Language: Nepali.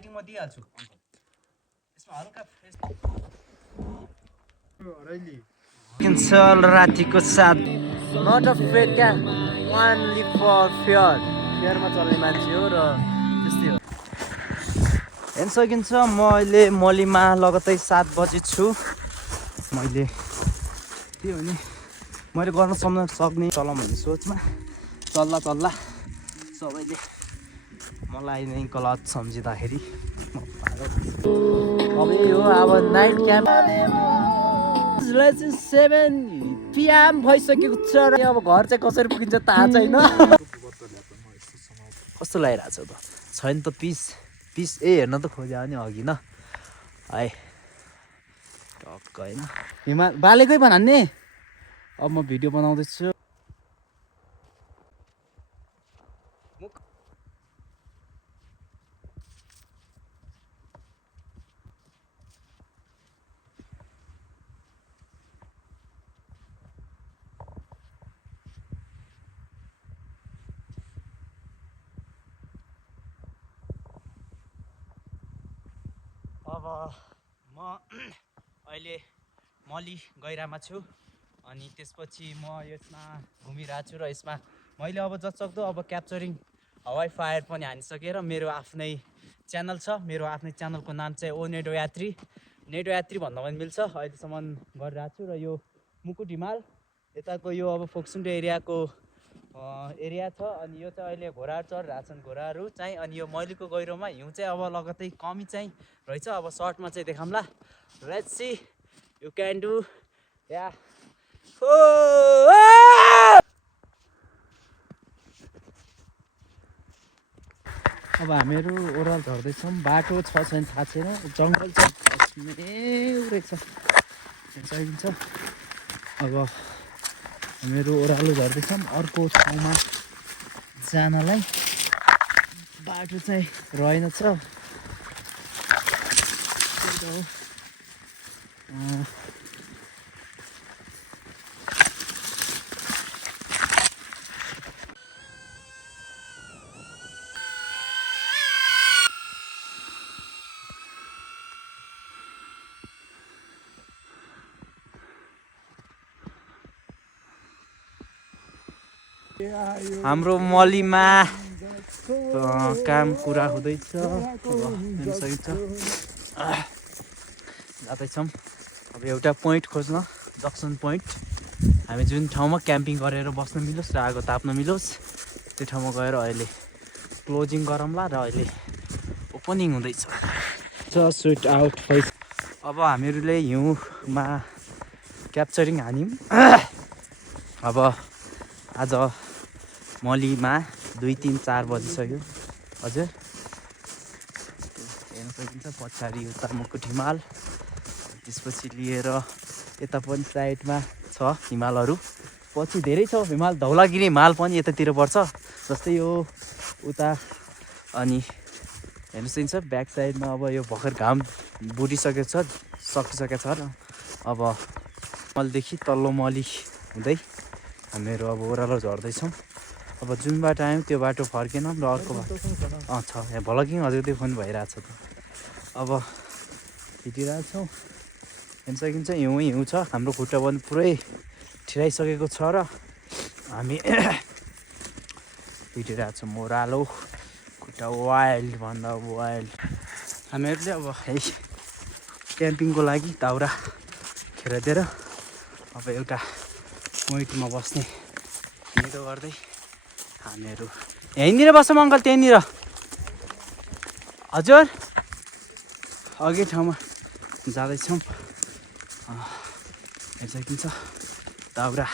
लाइटिङ म दिइहाल्छु यसमा हल्का फ्रेस रातिको 7 नट अ फेक क्या ओन्ली फर फेयरमा चल्ने मान्छे हो र त्यस्तै हो हेर्न सकिन्छ म अहिले मलीमा लगत्तै 7 बजी छु मैले के भने मैले गर्न सक्ने चलाउँ भन्ने सोचमा चल्ला सबैले मलाई नै गलत सम्झिँदाखेरि अब यही हो अब नाइट क्याम्प 7 PM भइसकेको छ र अब घर चाहिँ कसरी पुगिन्छ थाहा छैन कस्तो लागिरहेछ त छैन त पिस हेर्न त खोज्यो नि अघि न है टक्क होइन हिमाल बालेकै बनान्ने अब म भिडियो बनाउँदैछु अब म अहिले मली गहिरामा छु अनि त्यसपछि म यसमा घुमिरहेको छु र यसमा मैले अब जतिसक्दो अब क्याप्चरिङ हवाई फायर पनि हानिसकेर मेरो आफ्नै च्यानल छ मेरो आफ्नै च्यानलको नाम चाहिँ ओ नेटो यात्री भन्दा पनि मिल्छ अहिलेसम्म गरिरहेको छु र यो मुकुट हिमाल यताको यो अब फोक्सुन्डो एरियाको एरिया छ अनि यो चाहिँ अहिले घोडाहरू चढिरहेको छन् घोडाहरू चाहिँ अनि यो मैलीको गहिरोमा हिउँ चाहिँ अब लगत्तै कमी चाहिँ रहेछ अब सर्टमा चाहिँ देखाउँला let's see you can do या अब हामीहरू ओह्रालो झर्दैछौँ बाटो छ छैन थाहा छैन जङ्गल चाहिँ रहेछ सकिन्छ अब हामीहरू ओह्रालो झर्दैछौँ अर्को ठाउँमा जानलाई बाटो चाहिँ रहेनछ हाम्रो मलीमा काम कुरा हुँदैछ सकिन्छ जाँदैछौँ अब एउटा पोइन्ट खोज्न जक्सन पोइन्ट हामी जुन ठाउँमा क्याम्पिङ गरेर बस्न मिलोस् र आगो ताप्न मिलोस् त्यो ठाउँमा गएर अहिले क्लोजिङ गरौँला र अहिले ओपनिङ हुँदैछ सुट आउट अब हामीहरूले हिउँमा क्याप्चरिङ हान्यौँ अब आज मलीमा 2, 3, 4 बजिसक्यो हजुर हेर्न सकिन्छ पछाडि उता मुकुट हिमाल त्यसपछि लिएर यता पनि साइडमा छ हिमालहरू पछि धेरै छ हिमाल धौलागिरी हिमाल पनि यतातिर पर्छ जस्तै यो उता अनि हेर्न सकिन्छ ब्याक साइडमा अब यो भर्खर घाम बुटिसकेको छ सकिसकेको छ र अब मलदेखि तल्लो मली हुँदै हामीहरू अब ओह्रालो झर्दैछौँ अब जुन बाटो आयौँ त्यो बाटो फर्केनौँ र अर्को बाटो छ यहाँ भलकिङ हजुरले फोन भइरहेछ त अब हिँडिरहेछौँ हेर्न सकिन्छ हिउँ छ हाम्रो खुट्टा पनि पुरै ठिराइसकेको छ र हामी हिँडिरहेछौँ ओह्रालो खुट्टा वाइल्ड भन्दा वाइल्ड हामीहरूले अब है क्याम्पिङको लागि दाउरा खेराइदिएर अब एउटा पोइन्टमा बस्ने निदो गर्दै हामीहरू यहीँनिर बस्छौँ अङ्कल त्यहीँनिर हजुर अघि ठाउँमा जाँदैछौँ हेर्न सकिन्छ दाउरा